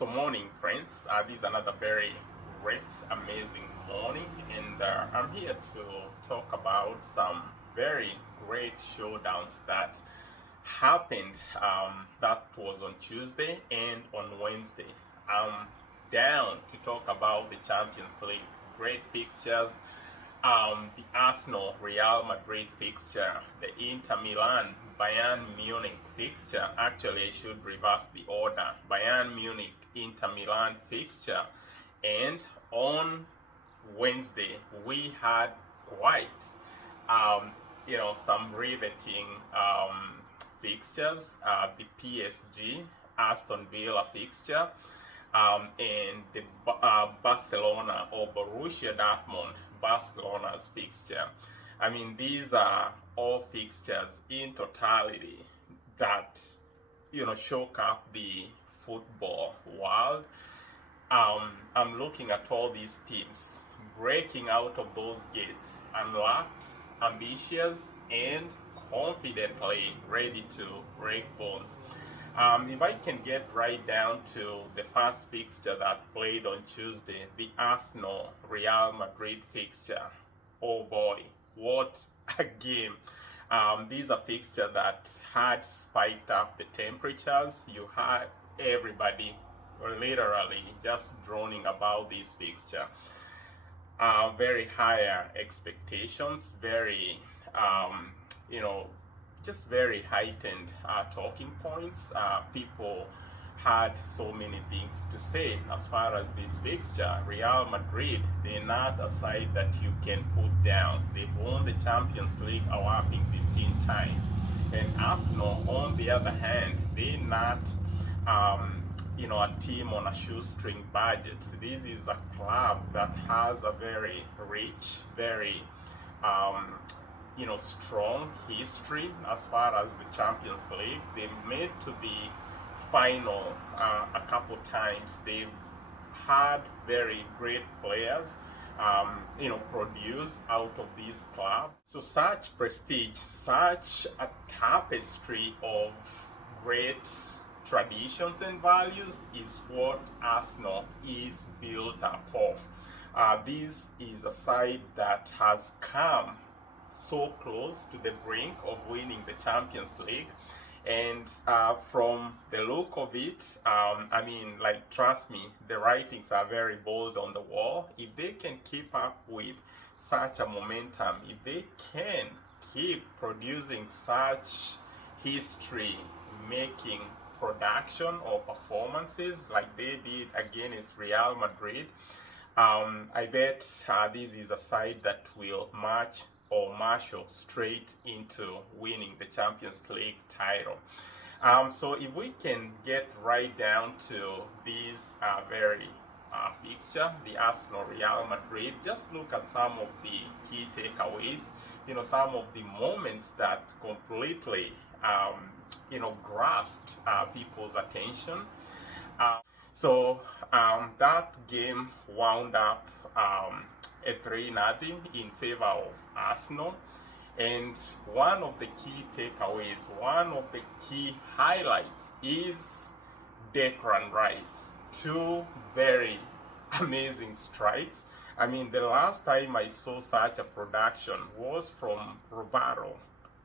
So morning friends, this is another very great, amazing morning, and I'm here to talk about some very great showdowns that happened. That was on Tuesday and on Wednesday. I'm down to talk about the Champions League. Great fixtures. The Arsenal Real Madrid fixture, the Inter Milan Bayern Munich fixture. Actually, I should reverse the order. Bayern Munich Inter Milan fixture, and on Wednesday we had quite some riveting fixtures. The PSG Aston Villa fixture, and the Barcelona or Borussia Dortmund Barcelona's fixture. I mean, these are all fixtures in totality that shook up the football world. I'm looking at all these teams breaking out of those gates, unlocked, ambitious, and confidently ready to break bones. If I can get right down to the first fixture that played on Tuesday, the Arsenal Real Madrid fixture. Oh boy, what a game! These are fixture that had spiked up the temperatures. You had everybody literally just droning about this fixture. Very higher expectations, very just very heightened talking points. People had so many things to say as far as this fixture. Real Madrid, they're not a side that you can put down. They've won the Champions League a whopping 15 times. And Arsenal, on the other hand, they're not a team on a shoestring budget. This is a club that has a very rich, very strong history as far as the Champions League. They made to the final a couple times. They've had very great players produce out of this club. So such prestige, such a tapestry of great traditions and values is what Arsenal is built up of. This is a side that has come so close to the brink of winning the Champions League, and from the look of it, trust me, the writings are very bold on the wall. If they can keep up with such a momentum, if they can keep producing such history making production or performances like they did against Real Madrid, I bet this is a side that will marshal straight into winning the Champions League title. So if we can get right down to this very fixture, the Arsenal Real Madrid, just look at some of the key takeaways, some of the moments that completely grasped people's attention. That game wound up a 3-0 in favor of Arsenal. And one of the key takeaways, one of the key highlights is Declan Rice. Two very amazing strikes. I mean, the last time I saw such a production was from Roberto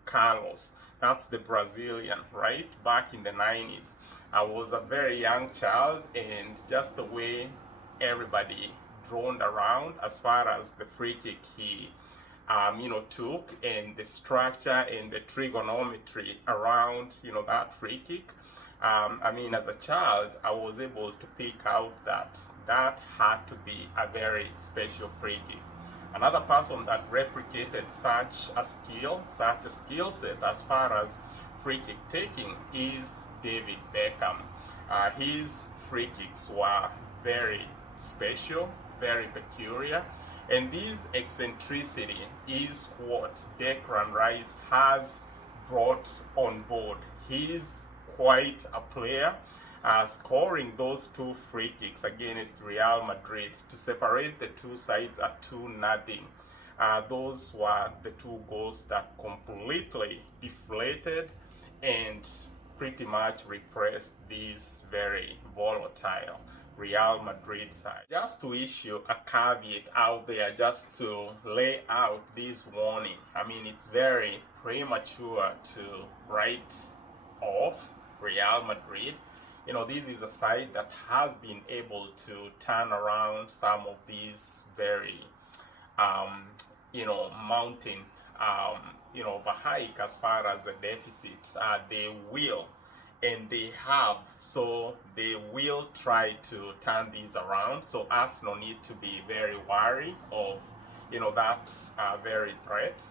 Carlos. That's the Brazilian, right? Back in the 90s. I was a very young child, and just the way everybody droned around as far as the free kick he took, and the structure and the trigonometry around that free kick. As a child, I was able to pick out that had to be a very special free kick. Another person that replicated such a skill set as far as free kick taking is David Beckham. His free kicks were very special, very peculiar, and this eccentricity is what Declan Rice has brought on board. He's quite a player, scoring those two free kicks against Real Madrid to separate the two sides at 2-0. Those were the two goals that completely deflated and pretty much repressed this very volatile Real Madrid side. Just to issue a caveat out there, just to lay out this warning. I mean, it's very premature to write off Real Madrid. You know, this is a side that has been able to turn around some of these very, mountain, the hike as far as the deficits. They will, and they have, so they will try to turn these around. So Arsenal need to be very wary of, that very threat.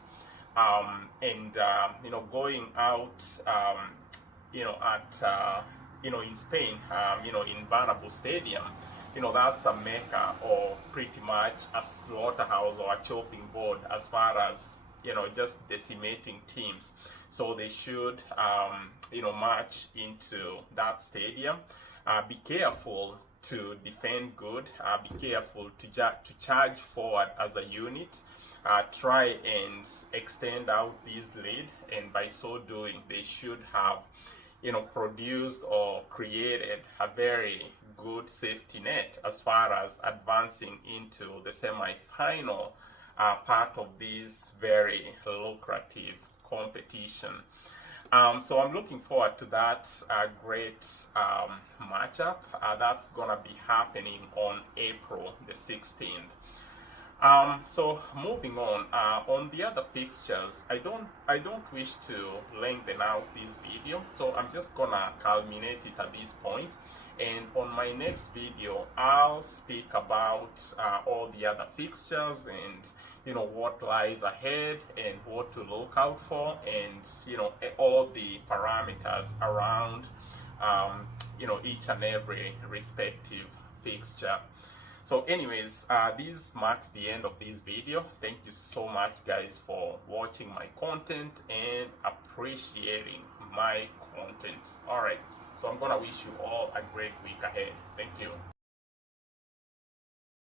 Going out, in Spain, in Bernabeu Stadium, that's a mecca, or pretty much a slaughterhouse or a chopping board as far as, just decimating teams. So they should, march into that stadium. Be careful to defend good. Be careful to charge forward as a unit. Try and extend out this lead, and by so doing, they should have, produced or created a very good safety net as far as advancing into the semi-final part of this very lucrative competition. So I'm looking forward to that great matchup. That's gonna be happening on April the 16th. So moving on the other fixtures, I don't wish to lengthen out this video, so I'm just gonna culminate it at this point. And on my next video, I'll speak about all the other fixtures and what lies ahead and what to look out for, and all the parameters around each and every respective fixture. So anyways, this marks the end of this video. Thank you so much, guys, for watching my content and appreciating my content. All right, so I'm gonna wish you all a great week ahead. Thank you.